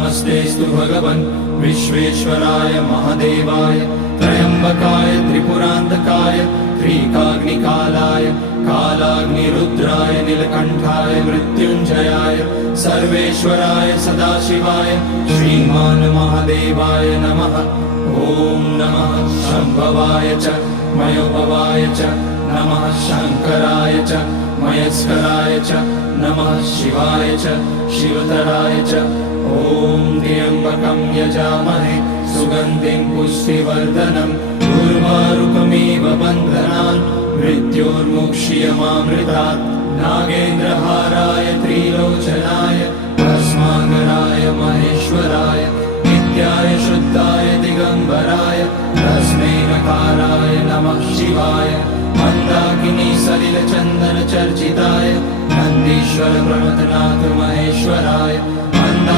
नमस्तेस्तु भगवन् विश्वेश्वराय महादेवाय त्र्यम्बकाय त्रिपुरान्तकाय त्रिकाग्निकालाय कालाग्निरुद्राय नीलकण्ठाय मृत्युञ्जयाय सर्वेश्वराय सदाशिवाय श्रीमान् महादेवाय नमः। ॐ नमः शम्भवाय च मयोभवाय च नमः शङ्कराय च मयस्कराय च नमः शिवाय च शिवतराय च। ॐ त्र्यम्बकं यजामहे सुगन्धिं पुष्टिवर्धनम् उर्वारुकमिव बन्धनान् मृत्योर्मुक्ष्यमामृतात्। नागेन्द्रहाराय त्रिलोचनाय भस्माङ्गराय महेश्वराय नित्याय शुद्धाय दिगम्बराय तस्मै नकाराय नमः शिवाय। मन्दाकिनी सलिलचन्दन चर्चिताय नन्दीश्वर प्रमथनाथ महेश्वराय